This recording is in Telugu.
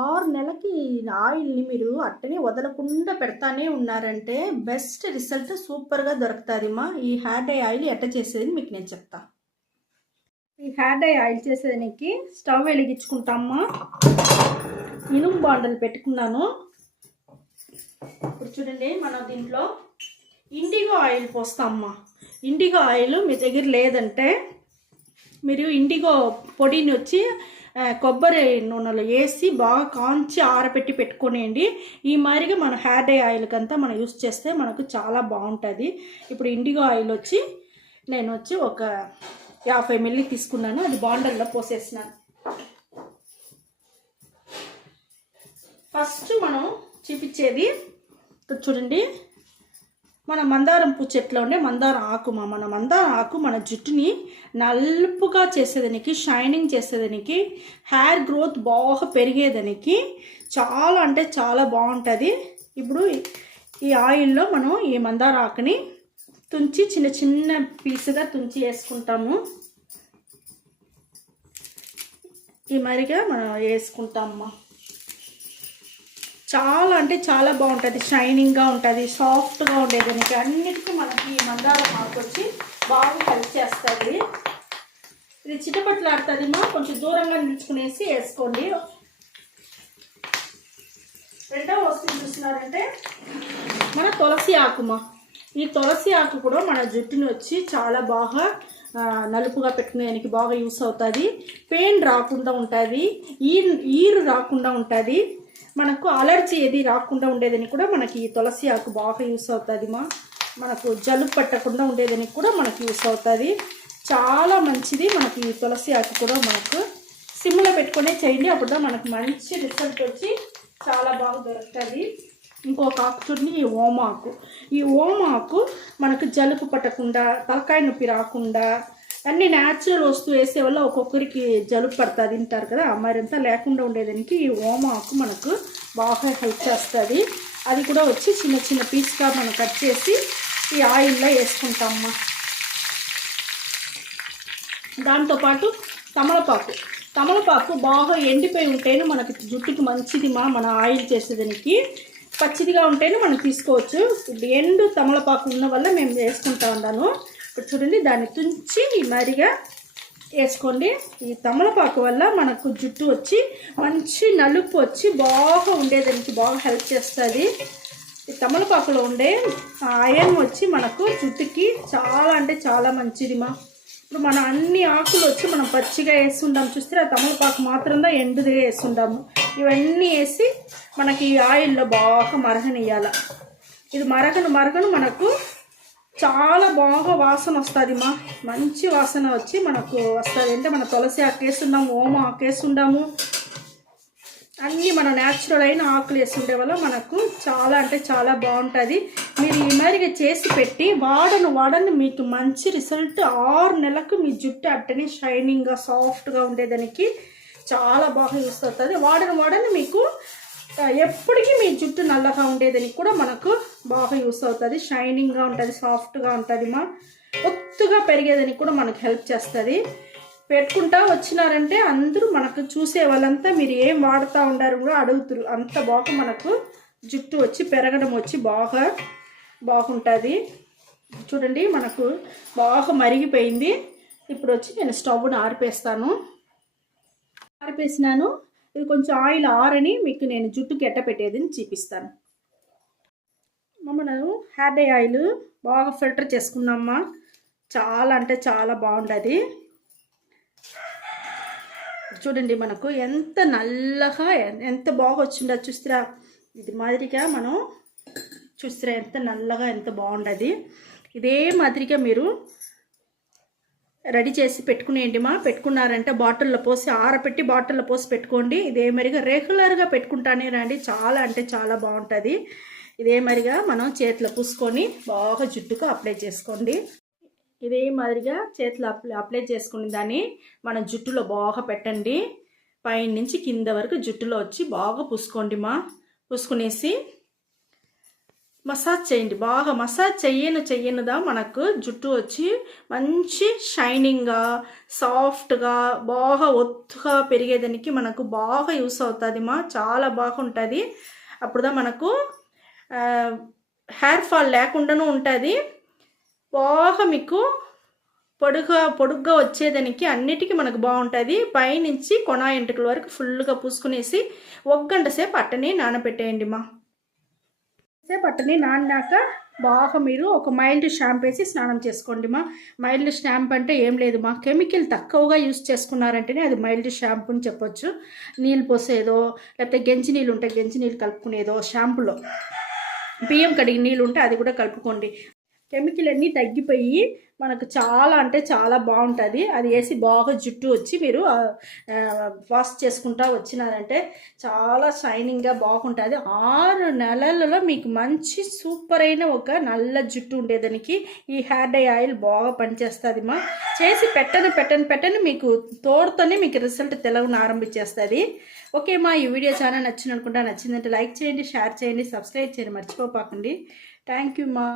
ఆరు నెలలకి ఆయిల్ని మీరు అట్టనే వదలకుండా పెడతానే ఉన్నారంటే బెస్ట్ రిజల్ట్ సూపర్గా దొరుకుతుందిమ్మా ఈ హెయిర్ డై ఆయిల్ ఎట్ట చేసేది మీకు నేను చెప్తా. ఈ హెయిర్ డై ఆయిల్ చేసేదానికి స్టవ్ వెలిగించుకుంటామ్మా. ఇనుము బాండలు పెట్టుకున్నాను. ఇప్పుడు చూడండి మనం దీంట్లో ఇండిగో ఆయిల్ పోస్తామ్మా. ఇండిగో ఆయిల్ మీ దగ్గర లేదంటే మీరు ఇండిగో పొడిని వచ్చి కొబ్బరి నూనెలో వేసి బాగా కాంచి ఆరబెట్టి పెట్టుకునేయండి. ఈ మాదిరిగా మన హెయిర్ డే ఆయిల్కి అంతా మనం యూస్ చేస్తే మనకు చాలా బాగుంటుంది. ఇప్పుడు ఇండిగో ఆయిల్ వచ్చి నేను వచ్చి ఒక యాభై మిల్లీ తీసుకున్నాను. అది బాండల్లో పోసేసినాను. ఫస్ట్ మనం చూపించేది చూడండి. మన మందారం పూ చెట్లో ఉండే మందారం ఆకు మా మన మందారం ఆకు మన జుట్టుని నలుపుగా చేసేదానికి షైనింగ్ చేసేదానికి హెయిర్ గ్రోత్ బాగా పెరిగేదానికి చాలా అంటే చాలా బాగుంటుంది. ఇప్పుడు ఈ ఆయిల్లో మనం ఈ మందార ఆకుని తుంచి చిన్న చిన్న పీసుగా తుంచి వేసుకుంటాము. ఈ మరిగా మనం వేసుకుంటామమ్మా. చాలా అంటే చాలా బాగుంటుంది. షైనింగ్గా ఉంటుంది సాఫ్ట్గా ఉండేదానికి అన్నిటికీ మనకి ఈ మాకు వచ్చి బాగా హెల్ప్ చేస్తుంది. ఇది చిటపట్లు ఆడుతుంది మా కొంచెం దూరంగా నిల్చుకునేసి వేసుకోండి. రెండవ వస్తువు చూసినారంటే మన తులసి ఆకుమా. ఈ తులసి ఆకు కూడా మన జుట్టుని వచ్చి చాలా బాగా నలుపుగా పెట్టుకునేదానికి బాగా యూస్ అవుతుంది. పెయిన్ రాకుండా ఉంటుంది. ఈరు ఈరు రాకుండా ఉంటుంది. మనకు అలర్జీ ఏది రాకుండా ఉండేదని కూడా మనకి ఈ తులసి ఆకు బాగా యూస్ అవుతుంది మా. మనకు జలుబు పట్టకుండా ఉండేదని కూడా మనకు యూస్ అవుతుంది. చాలా మంచిది మనకి ఈ తులసి ఆకు కూడా మనకు. సిమ్లో పెట్టుకునే చేయండి అప్పుడు మనకు మంచి రిజల్ట్ వచ్చి చాలా బాగా దొరుకుతుంది. ఇంకొక ఆకు చూడండి ఈ ఓమాకు. ఈ ఓమాకు మనకు జలుబు పట్టకుండా తలకాయ నొప్పి రాకుండా అన్ని న్యాచురల్ వస్తువు వేసే వల్ల ఒక్కొక్కరికి జలుబు పడుతుంది తింటారు కదా. మరింత లేకుండా ఉండేదానికి ఈ ఓమాకు మనకు బాగా హెల్ప్ చేస్తుంది. అది కూడా వచ్చి చిన్న చిన్న పీస్గా మనం కట్ చేసి ఈ ఆయిల్లో వేసుకుంటామమ్మా దాంతోపాటు తమలపాకు. తమలపాకు బాగా ఎండిపోయి ఉంటేనే మనకి జుట్టుకి మంచిది మా మన ఆయిల్ చేసేదానికి పచ్చిదిగా ఉంటేనే మనం తీసుకోవచ్చు. ఎండు తమలపాకు ఉన్న వల్ల మేము వేసుకుంటా ఉన్నాను. ఇప్పుడు చూడండి దాన్ని తుంచి మరిగా వేసుకోండి. ఈ తమలపాకు వల్ల మనకు జుట్టు వచ్చి మంచి నలుపు వచ్చి బాగా ఉండేదానికి బాగా హెల్ప్ చేస్తుంది. ఈ తమలపాకులో ఉండే ఆయన్ వచ్చి మనకు జుట్టుకి చాలా అంటే చాలా మంచిది మా ఇప్పుడు మన అన్ని ఆకులు వచ్చి మనం పచ్చిగా వేస్తుంటాం. చూస్తే ఆ తమలపాకు మాత్రంగా ఎండుదిగా వేస్తుంటాము. ఇవన్నీ వేసి మనకి ఈ ఆయిల్లో బాగా మరగనియాల ఇది మరగను మరగను మనకు చాలా బాగా వాసన వస్తుంది మా. మంచి వాసన వచ్చి మనకు వస్తుంది. అంటే మన తులసి ఆకు ఓమ ఆకేసుండాము అన్నీ మన న్యాచురల్ అయిన ఆకులు వేసుండే వల్ల మనకు చాలా అంటే చాలా బాగుంటుంది. మీరు ఈ మాదిరిగా చేసి పెట్టి వాడను వాడను మీకు మంచి రిజల్ట్ ఆరు నెలలకు మీ జుట్టు అట్టనే షైనింగ్గా సాఫ్ట్గా ఉండేదానికి చాలా బాగా యూస్ అవుతుంది. వాడను వాడని మీకు ఎప్పటికీ మీ జుట్టు నల్లగా ఉండేదానికి కూడా మనకు బాగా యూస్ అవుతుంది. షైనింగ్గా ఉంటుంది సాఫ్ట్గా ఉంటుంది మా. ఒత్తుగా పెరిగేదానికి కూడా మనకు హెల్ప్ చేస్తుంది. పెట్టుకుంటా వచ్చినారంటే అందరూ మనకు చూసే వాళ్ళంతా మీరు ఏం వాడుతూ ఉండారు కూడా అడుగుతారు. అంత బాగా మనకు జుట్టు వచ్చి పెరగడం వచ్చి బాగా బాగుంటుంది. చూడండి మనకు బాగా మరిగిపోయింది. ఇప్పుడు వచ్చి నేను స్టవ్ను ఆరిపేస్తాను. ఆరిపేసినాను. ఇది కొంచెం ఆయిల్ ఆరని మీకు నేను జుట్టుకి ఎట్ట పెట్టేదని చూపిస్తాను. మనం హెయిర్ ఆయిల్ బాగా ఫిల్టర్ చేసుకుందామా? చాలా అంటే చాలా బాగుంటుంది చూడండి మనకు ఎంత నల్లగా ఎంత బాగా వచ్చిందో చూస్తురా? ఇది మాదిరిగా మనం చూస్తురా ఎంత నల్లగా ఎంత బాగుండది. ఇదే మాదిరిగా మీరు రెడీ చేసి పెట్టుకునేయండి మా పెట్టుకున్నారంటే బాటిల్లో పోసి ఆరపెట్టి బాటిల్లో పోసి పెట్టుకోండి. ఇదే మరిగా రెగ్యులర్గా పెట్టుకుంటానే రండి. చాలా అంటే చాలా బాగుంటుంది. ఇదే మరిగా మనం చేతిలో పూసుకొని బాగా జుట్టుకు అప్లై చేసుకోండి. ఇదే మాదిరిగా చేతిలో అప్లై అప్లై చేసుకుని దాన్ని మన జుట్టులో బాగా పెట్టండి. పైనుంచి కింద వరకు జుట్టులో వచ్చి బాగా పూసుకోండి మా పూసుకునేసి మసాజ్ చేయండి. బాగా మసాజ్ చెయ్యను చెయ్యనుదా మనకు జుట్టు వచ్చి మంచి షైనింగ్గా సాఫ్ట్గా బాగా ఒత్తుగా పెరిగేదానికి మనకు బాగా యూస్ అవుతుంది మా. చాలా బాగుంటుంది. అప్పుడుదా మనకు హెయిర్ ఫాల్ లేకుండానూ ఉంటుంది. బాగా మీకు పొడుగా పొడుగ్గా వచ్చేదానికి అన్నిటికీ మనకు బాగుంటుంది. పైనుంచి కొనా ఎంటుకల వరకు ఫుల్గా పూసుకునేసి ఒక గంట సేపు అట్టనే నానబెట్టేయండి మా. సేపు బట్టని నాన్నాక బాగా మీరు ఒక మైల్డ్ షాంప్ వేసి స్నానం చేసుకోండి మా. మైల్డ్ షాంప్ అంటే ఏం లేదు మా. కెమికల్ తక్కువగా యూస్ చేసుకున్నారంటేనే అది మైల్డ్ షాంపూ అని చెప్పొచ్చు. నీళ్ళు పోసేదో లేకపోతే గెంజి నీళ్ళు ఉంటే గెంజి నీళ్ళు కలుపుకునేదో షాంపూలో. బియ్యం కడిగి నీళ్ళు ఉంటే అది కూడా కలుపుకోండి. కెమికల్ అన్నీ తగ్గిపోయి మనకు చాలా అంటే చాలా బాగుంటుంది. అది వేసి బాగా జుట్టు వచ్చి మీరు వాష్ చేసుకుంటా వచ్చినారంటే చాలా షైనింగ్గా బాగుంటుంది. ఆరు నెలలలో మీకు మంచి సూపర్ అయిన ఒక నల్ల జుట్టు ఉండేదానికి ఈ హెయిర్ డై ఆయిల్ బాగా పనిచేస్తుంది మా చేసి పెట్టను పెట్టను పెట్టను మీకు తోడుతోనే మీకు రిజల్ట్ తెలవని ఆరంభించేస్తుంది. ఓకే మా ఈ వీడియో చాలా నచ్చింది అనుకుంటా నచ్చిందంటే లైక్ చేయండి షేర్ చేయండి సబ్స్క్రైబ్ చేయండి మర్చిపోపాకండి థ్యాంక్ యూ మా.